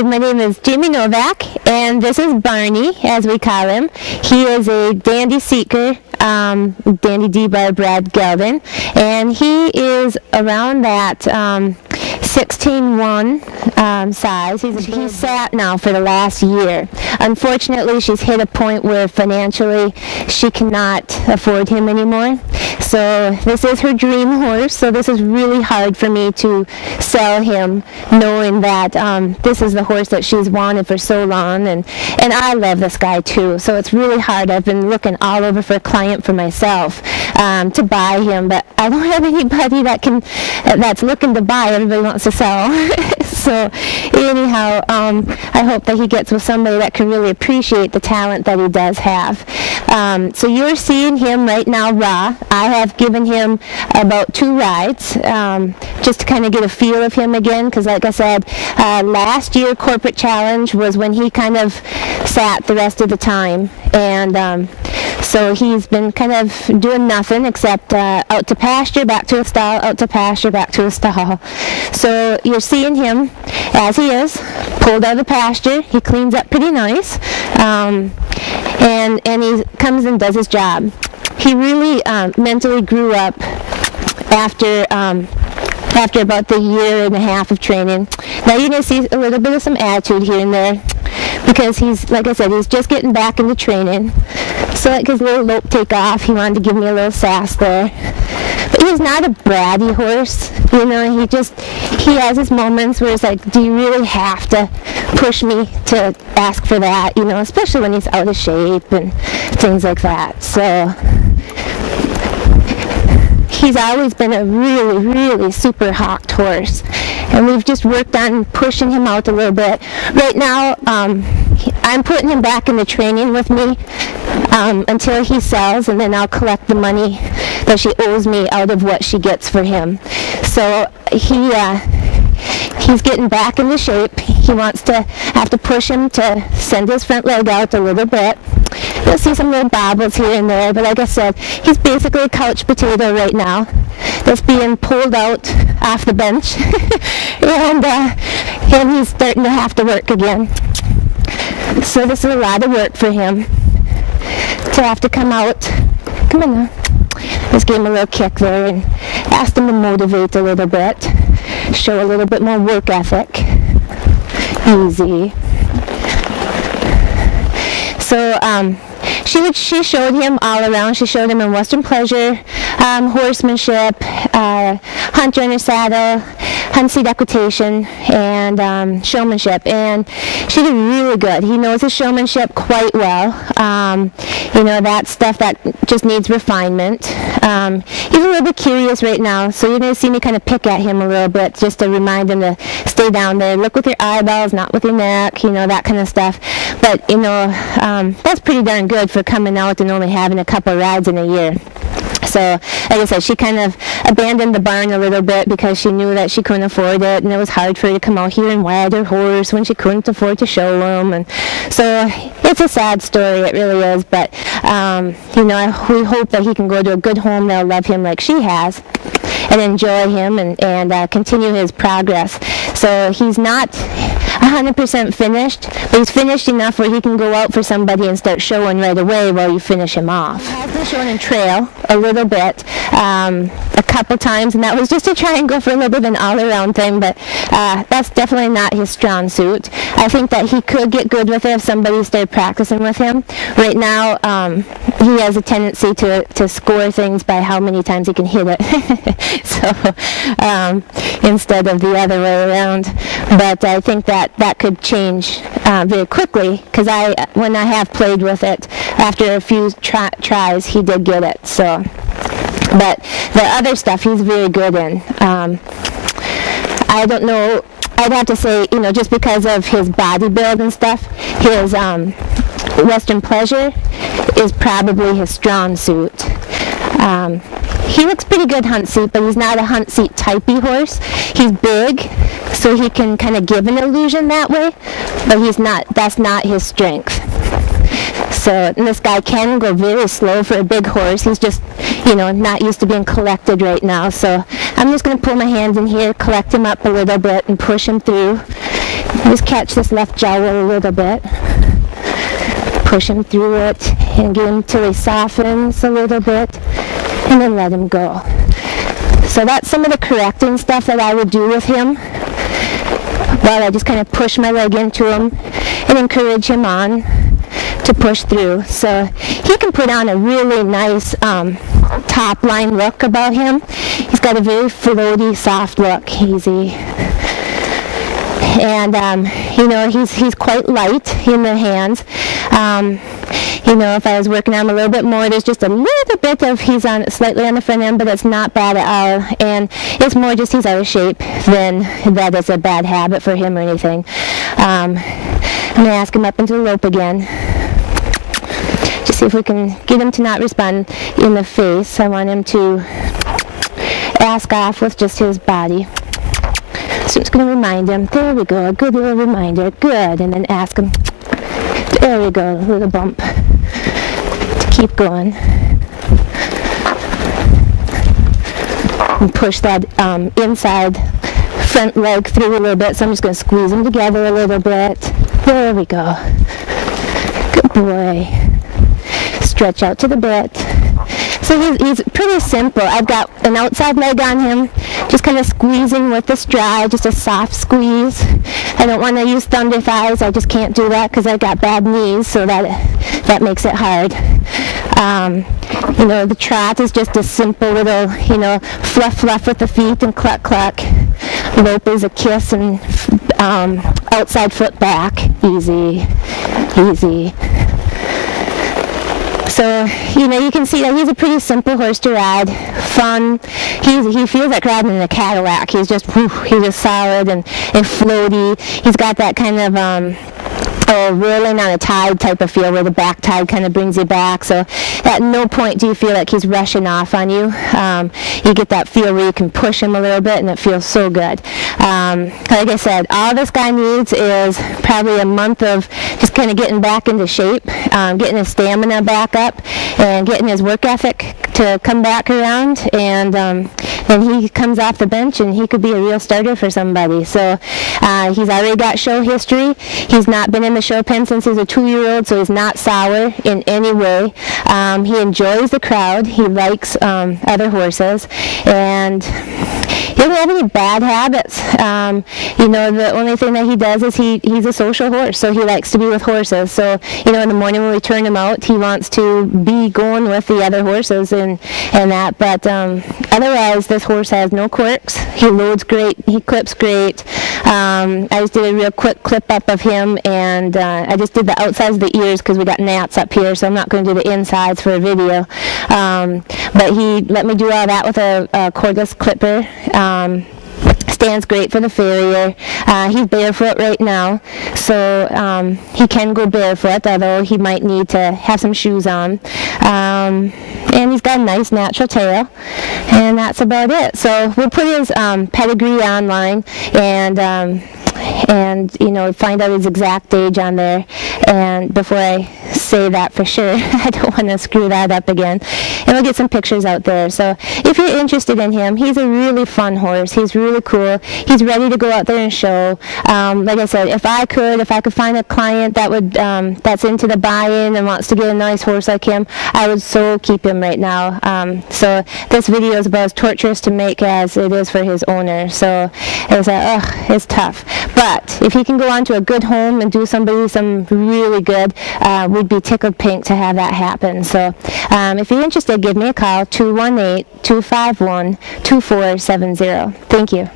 Hi, my name is Jamie Novak, and this is Barney, as we call him. He is a dandy seeker, dandy D-bar bred gelding, and he is around that 16-1 size. He's sat now for the last year. Unfortunately, she's hit a point where financially she cannot afford him anymore. So this is her dream horse, so this is really hard for me to sell him, knowing that this is the horse that she's wanted for so long, and I love this guy too, so it's really hard. I've been looking all over for a client for myself to buy him, but I don't have anybody that's looking to buy. Everybody wants to sell. So anyhow, I hope that he gets with somebody that can really appreciate the talent that he does have. So you're seeing him right now raw. I have given him about 2 rides just to kind of get a feel of him again, because like I said, last year Corporate Challenge was when he kind of sat the rest of the time, and so he's been kind of doing nothing except out to pasture, back to a stall, out to pasture, back to a stall. So you're seeing him as he is, pulled out of the pasture. He cleans up pretty nice, and he comes and does his job. He really mentally grew up after about the 1.5 years of training. Now you're going to see a little bit of some attitude here and there, because he's, like I said, he's just getting back into training. So like his little lope takeoff, he wanted to give me a little sass there. But he's not a bratty horse, you know. He has his moments where it's like, do you really have to push me to ask for that, you know, especially when he's out of shape and things like that. So he's always been a really, really super hawked horse, and we've just worked on pushing him out a little bit. Right now, I'm putting him back in the training with me until he sells, and then I'll collect the money that she owes me out of what she gets for him. So he's getting back into shape. He wants to have to push him to send his front leg out a little bit. You'll see some little bobbles here and there, but like I said, he's basically a couch potato right now that's being pulled out off the bench, and he's starting to have to work again. So this is a lot of work for him to have to come out. Come on now. Just gave him a little kick there and asked him to motivate a little bit, show a little bit more work ethic. Easy. So she showed him all around. She showed him in Western pleasure, horsemanship, hunter in her saddle, hunt seat equitation, and showmanship. And she did really good. He knows his showmanship quite well. You know, that stuff that just needs refinement. He's a little bit curious right now, so you're going to see me kind of pick at him a little bit just to remind him to stay down there. Look with your eyeballs, not with your neck, you know, that kind of stuff. But, you know, that's pretty darn good for coming out and only having a couple rides in a year. So, like I said, she kind of abandoned the barn a little bit because she knew that she couldn't afford it, and it was hard for her to come out here and ride her horse when she couldn't afford to show him. And so it's a sad story, it really is, but you know, we hope that he can go to a good home that'll love him like she has and enjoy him and continue his progress. So he's not 100% finished, but he's finished enough where he can go out for somebody and start showing right away while you finish him off. He has been shown in trail a little bit, a couple times, and that was just to try and go for a little bit of an all-around thing, but that's definitely not his strong suit. I think that he could get good with it if somebody started practicing with him. Right now, he has a tendency to score things by how many times he can hit it, so instead of the other way around. But I think that could change very quickly, because when I have played with it, after a few tries, he did get it. So, but the other stuff he's very good in. I don't know. I'd have to say, you know, just because of his body build and stuff, his Western pleasure is probably his strong suit. He looks pretty good hunt seat, but he's not a hunt seat typey horse. He's big, so he can kind of give an illusion that way, but he's not. That's not his strength. So, and this guy can go very slow for a big horse. He's just, you know, not used to being collected right now. So I'm just going to pull my hands in here, collect him up a little bit, and push him through. Just catch this left jowl a little bit. Push him through it and get him till he softens a little bit, and then let him go. So that's some of the correcting stuff that I would do with him, while I just kind of push my leg into him and encourage him on to push through. So he can put on a really nice top line look about him. He's got a very floaty, soft look, easy. And you know, he's quite light in the hands. You know, if I was working on him a little bit more, there's just a little bit of he's on slightly on the front end, but it's not bad at all. And it's more just he's out of shape than that is a bad habit for him or anything. I'm going to ask him up into the lope again. Just see if we can get him to not respond in the face. I want him to ask off with just his body. So it's going to remind him. There we go, a good little reminder. Good. And then ask him. There we go, a little bump. To keep going. And push that inside front leg through a little bit. So I'm just going to squeeze them together a little bit. There we go. Good boy. Stretch out to the bit. So he's pretty simple. I've got an outside leg on him, just kind of squeezing with the stride, just a soft squeeze. I don't want to use thunder thighs. I just can't do that because I've got bad knees, so that makes it hard. You know, the trot is just a simple little, you know, fluff with the feet and cluck cluck. Lope is a kiss and outside foot back. Easy, easy. So, you know, you can see that he's a pretty simple horse to ride, fun. He feels like riding in a Cadillac. He's just solid and floaty. He's got that kind of rolling on a tide type of feel where the back tide kind of brings you back. So at no point do you feel like he's rushing off on you. You get that feel where you can push him a little bit and it feels so good. Like I said, all this guy needs is probably a month of just kind of getting back into shape, getting his stamina back up and getting his work ethic to come back around, and then he comes off the bench and he could be a real starter for somebody. So he's already got show history. He's not been in the show pen since he's a 2-year-old, so he's not sour in any way. He enjoys the crowd. He likes other horses, and he doesn't have any bad habits. You know, the only thing that he does is he's a social horse, so he likes to be with horses. So, you know, in the morning when we turn him out, he wants to be going with the other horses and that. But otherwise, this horse has no quirks. He loads great. He clips great. I just did a real quick clip up of him, and I just did the outsides of the ears because we got gnats up here, so I'm not going to do the insides for a video. But he let me do all that with a cordless clipper. Stands great for the farrier. He's barefoot right now, so he can go barefoot, although he might need to have some shoes on. And he's got a nice natural tail, and that's about it. So we'll put his pedigree online and you know, find out his exact age on there. And before I say that for sure, I don't want to screw that up again. And we'll get some pictures out there. So if you're interested in him, he's a really fun horse. He's really cool. He's ready to go out there and show. Like I said, if I could find a client that would that's into the buy-in and wants to get a nice horse like him, I would so keep him right now. So this video is about as torturous to make as it is for his owner. So it's tough. But if he can go on to a good home and do somebody some really good, we'd be tickled pink to have that happen. So if you're interested, give me a call, 218-251-2470. Thank you.